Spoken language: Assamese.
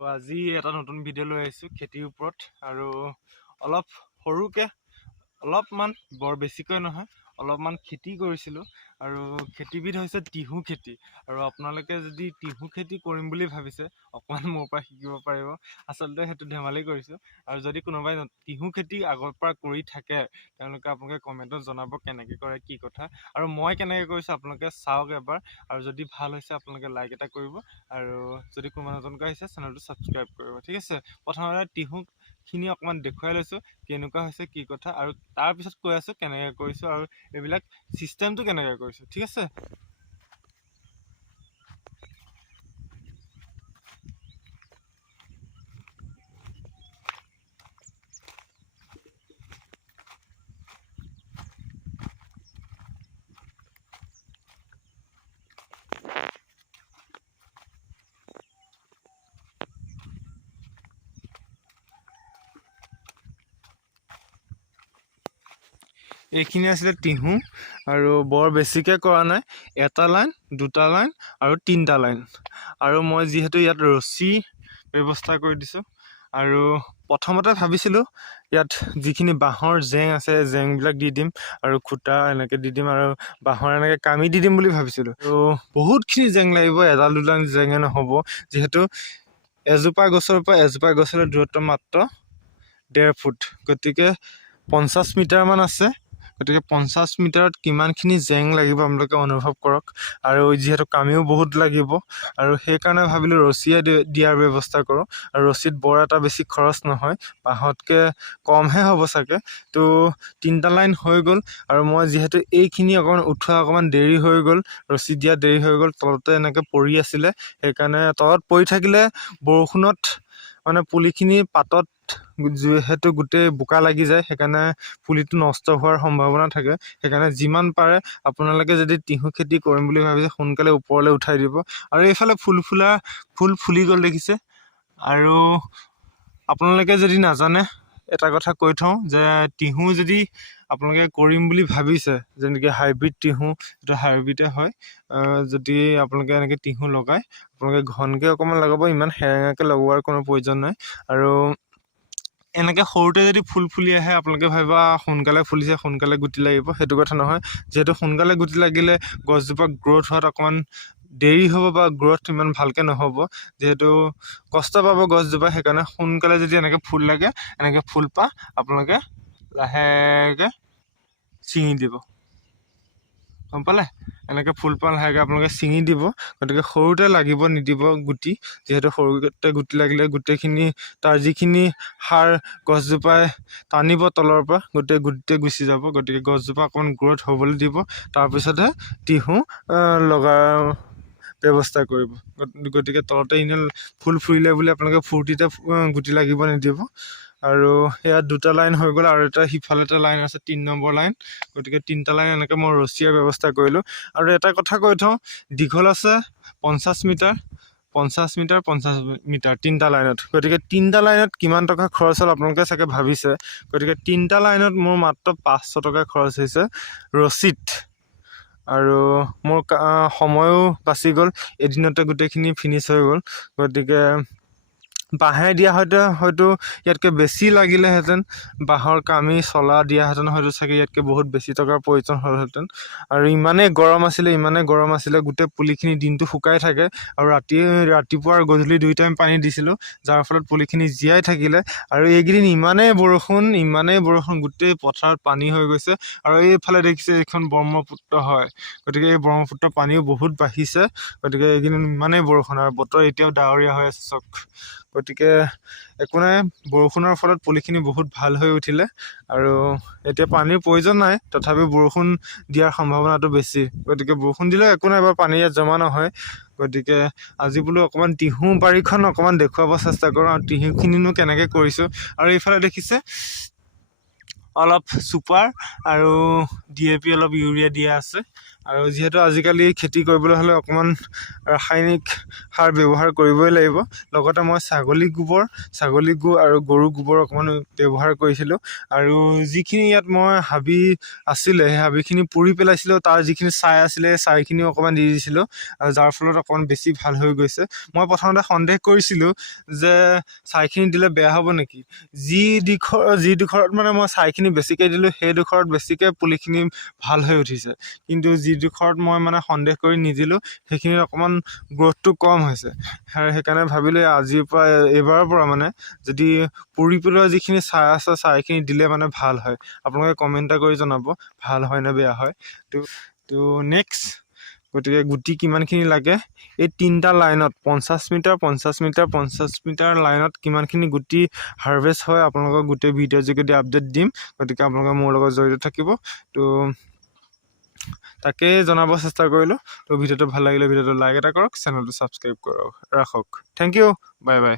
আজি এটা নতুন ভিডিঅ' লৈ আহিছোঁ খেতিৰ ওপৰত আৰু অলপ সৰুকৈ অলপমান বৰ বেছিকৈ নহয় অলপমান খেতি কৰিছিলোঁ আৰু খেতিবিধ হৈছে টিহু খেতি। আৰু আপোনালোকে যদি টিহু খেতি কৰিম বুলি ভাবিছে অকণমান মোৰ পৰা শিকিব পাৰিব। আচলতে সেইটো ধেমালি কৰিছোঁ। আৰু যদি কোনোবাই টিহু খেতি আগৰ পৰা কৰি থাকে তেওঁলোকে আপোনালোকে কমেণ্টত জনাব কেনেকৈ কৰে কি কথা, আৰু মই কেনেকৈ কৰিছোঁ আপোনালোকে চাওক এবাৰ। আৰু যদি ভাল হৈছে আপোনালোকে লাইক এটা কৰিব, আৰু যদি কোনোবা নতুনকৈ আহিছে চেনেলটো ছাবস্ক্ৰাইব কৰিব। ঠিক আছে, প্ৰথমতে টিহুখিনি অকণমান দেখুৱাই লৈছোঁ কেনেকুৱা হৈছে কি কথা, আৰু তাৰপিছত কৈ আছোঁ কেনেকৈ কৰিছোঁ আৰু এইবিলাক ছিষ্টেমটো কেনেকৈ কৰিছোঁ। ঠিক আছে। এইখিনি আছিলে টিহু, আৰু বৰ বেছিকৈ কৰা নাই, এটা লাইন, দুটা লাইন আৰু তিনিটা লাইন। আৰু মই যিহেতু ইয়াত ৰছী ব্যৱস্থা কৰি দিছোঁ, আৰু প্ৰথমতে ভাবিছিলোঁ ইয়াত যিখিনি বাঁহৰ জেং আছে জেংবিলাক দি দিম, আৰু খুটা এনেকৈ দি দিম, আৰু বাঁহৰ এনেকৈ কামি দি দিম বুলি ভাবিছিলোঁ। আৰু বহুতখিনি জেং লাগিব, এডাল দুডাল জেঙে নহ'ব, যিহেতু এজোপা গছৰ পৰা এজোপা গছলৈ দূৰত্ব মাত্ৰ 1.5 ফুট, গতিকে 50 মিটাৰমান আছে। গতিকে 50 মিটাৰত কিমানখিনি জেং লাগিব আপোনালোকে অনুভৱ কৰক। আৰু যিহেতু কামিও বহুত লাগিব, আৰু সেইকাৰণে ভাবিলোঁ ৰছীয়ে দিয়াৰ ব্যৱস্থা কৰোঁ। আৰু ৰছীত বৰ এটা বেছি খৰচ নহয়, বাঁহতকৈ কমহে হ'ব চাগে। তো 3টা লাইন হৈ গ'ল, আৰু মই যিহেতু এইখিনি অকণমান উঠোৱা অকণমান দেৰি হৈ গ'ল, ৰছী দিয়া দেৰি হৈ গ'ল, তলতে এনেকৈ পৰি আছিলে, সেইকাৰণে তলত পৰি থাকিলে বৰষুণত মানে পুলিখিনি পাতত যিহেতু গোটেই বোকা লাগি যায়, সেইকাৰণে পুলিটো নষ্ট হোৱাৰ সম্ভাৱনা থাকে। সেইকাৰণে যিমান পাৰে আপোনালোকে যদি টিহু খেতি কৰিম বুলি ভাবিছে সোনকালে ওপৰলৈ উঠাই দিব। আৰু এইফালে ফুল ফুলি গ'ল দেখিছে। আৰু আপোনালোকে যদি নাজানে এটা কথা কৈ থওঁ যে টিহু যদি আপোনালোকে কৰিম বুলি ভাবিছে, যেনেকৈ হাইব্ৰিড টিহু, এইটো হাইব্ৰিডে হয়, যদি আপোনালোকে এনেকৈ টিহু লগায় আপোনালোকে ঘনকৈ অকণমান লগাব, ইমান সেৰেঙাকৈ লগোৱাৰ কোনো প্ৰয়োজন নাই। আৰু এনেকৈ সৰুতে যদি ফুল ফুলি আহে আপোনালোকে ভাবিবা সোনকালে ফুলিছে সোনকালে গুটি লাগিব, সেইটো কথা নহয়। যিহেতু সোনকালে গুটি লাগিলে গছজোপা গ্ৰ'থ হোৱাত অকণমান দেৰি হ'ব বা গ্ৰ'থ ইমান ভালকৈ নহ'ব, যিহেতু কষ্ট পাব গছজোপা। সেইকাৰণে সোনকালে যদি এনেকৈ ফুল লাগে, এনেকৈ ফুলপাহ আপোনালোকে লাহেকৈ ছিঙি দিব, গম পালে? এনেকৈ ফুলপাহ লাহেকৈ আপোনালোকে ছিঙি দিব। গতিকে সৰুতে লাগিব নিদিব গুটি, যিহেতু সৰুতে গুটি লাগিলে গোটেইখিনি তাৰ যিখিনি সাৰ গছজোপাই টানিব তলৰ পৰা গোটেই গুচি যাব। গতিকে গছজোপা অকণমান গ্ৰ'থ হ'বলৈ দিব, তাৰপিছতহে টিহু লগাৰ ব্যৱস্থা কৰিব। গতিকে তলতে এনেই ফুল ফুৰিলে বুলি আপোনালোকে ফূৰ্তিতে গুটি লাগিব নিদিব। আৰু সেয়া 2টা লাইন হৈ গ'ল, আৰু এটা সিফালে এটা লাইন আছে 3 নম্বৰ লাইন। গতিকে 3টা লাইন এনেকৈ মই ৰছীৰ ব্যৱস্থা কৰিলোঁ। আৰু এটা কথা কৈ থওঁ, দীঘল আছে 50 মিটাৰ 50 মিটাৰ 3টা লাইনত। গতিকে 3টা লাইনত কিমান টকা খৰচ হ'ল আপোনালোকে চাগে ভাবিছে। গতিকে 3টা লাইনত মোৰ মাত্ৰ 500 টকা খৰচ হৈছে ৰছীত, আৰু মোৰ সময়ো বাচি গ'ল, এদিনতে গোটেইখিনি ফিনিছ হৈ গ'ল। গতিকে বাঁহে দিয়া হয়তো ইয়াতকৈ বেছি লাগিলেহেঁতেন, বাঁহৰ কামি চলা দিয়াহেঁতেন হয়তো চাগে ইয়াতকৈ বহুত বেছি টকাৰ প্ৰয়োজন হ'লহেঁতেন। আৰু ইমানেই গৰম আছিলে গোটেই পুলিখিনি দিনটো শুকাই থাকে, আৰু ৰাতিপুৱা আৰু গধূলি 2 টাইম পানী দিছিলোঁ, যাৰ ফলত পুলিখিনি জীয়াই থাকিলে। আৰু এইকেইদিন ইমানেই বৰষুণ গোটেই পথাৰত পানী হৈ গৈছে। আৰু এইফালে দেখিছে এইখন ব্ৰহ্মপুত্ৰ হয়, গতিকে এই ব্ৰহ্মপুত্ৰ পানীও বহুত বাঢ়িছে। গতিকে এইকেইদিন ইমানেই বৰষুণ, আৰু বতৰ এতিয়াও ডাৱৰীয়া হৈ আছে চাওক। গতিকে একো নাই, বৰষুণৰ ফলত পুলিখিনি বহুত ভাল হৈ উঠিলে। আৰু এতিয়া পানীৰ প্ৰয়োজন নাই, তথাপিও বৰষুণ দিয়াৰ সম্ভাৱনাটো বেছি। গতিকে বৰষুণ দিলেও একো নাই বাৰু, পানী ইয়াত জমা নহয়। গতিকে আজি বোলো অকণমান টিহু বাৰীখন অকণমান দেখুৱাব চেষ্টা কৰোঁ, আৰু টিহুখিনিনো কেনেকৈ কৰিছোঁ। আৰু এইফালে দেখিছে অলপ চুপাৰ আৰু DAP অলপ ইউৰিয়া দিয়া আছে। আৰু যিহেতু আজিকালি খেতি কৰিবলৈ হ'লে অকণমান ৰাসায়নিক সাৰ ব্যৱহাৰ কৰিবই লাগিব, লগতে মই ছাগলী গু আৰু গৰু গোবৰ অকণমান ব্যৱহাৰ কৰিছিলোঁ। আৰু যিখিনি ইয়াত মই হাবি আছিলে সেই হাবিখিনি পুৰি পেলাইছিলোঁ, তাৰ যিখিনি ছাই আছিলে সেই ছাইখিনিও অকণমান দি দিছিলোঁ, যাৰ ফলত অকণমান বেছি ভাল হৈ গৈছে। মই প্ৰথমতে সন্দেহ কৰিছিলোঁ যে ছাইখিনি দিলে বেয়া হ'ব নেকি। যিডোখৰত মানে মই ছাইখিনি বেছিকৈ দিলোঁ সেইডোখৰত বেছিকৈ পুলিখিনি ভাল হৈ উঠিছে, কিন্তু যিডোখৰত মই মানে সন্দেহ কৰি নিদিলোঁ সেইখিনিত অকণমান গ্ৰ'থটো কম হৈছে। সেইকাৰণে ভাবিলোঁ এইবাৰৰ পৰা মানে যদি পুৰি পেলোৱা যিখিনি ছাই আছে ছাইখিনি দিলে মানে ভাল হয়। আপোনালোকে কমেণ্ট এটা কৰি জনাব ভাল হয় নে বেয়া হয়। তো নেক্সট গতিকে গুটি কিমানখিনি লাগে এই 3টা লাইনত 50 মিটাৰ 50 মিটাৰ 50 মিটাৰ লাইনত কিমানখিনি গুটি হাৰভেষ্ট হয় আপোনালোকক গোটেই ভিডিঅ' যোগেদি আপডেট দিম। গতিকে আপোনালোকে মোৰ লগত জড়িত থাকিব। তো তাকে জনাব চেষ্টা কৰিলোঁ। তো ভিডিঅ'টো ভাল লাগিলে ভিডিঅ'টো লাইক এটা কৰক, চেনেলটো ছাবস্ক্ৰাইব ৰাখক। Thank you, bye by.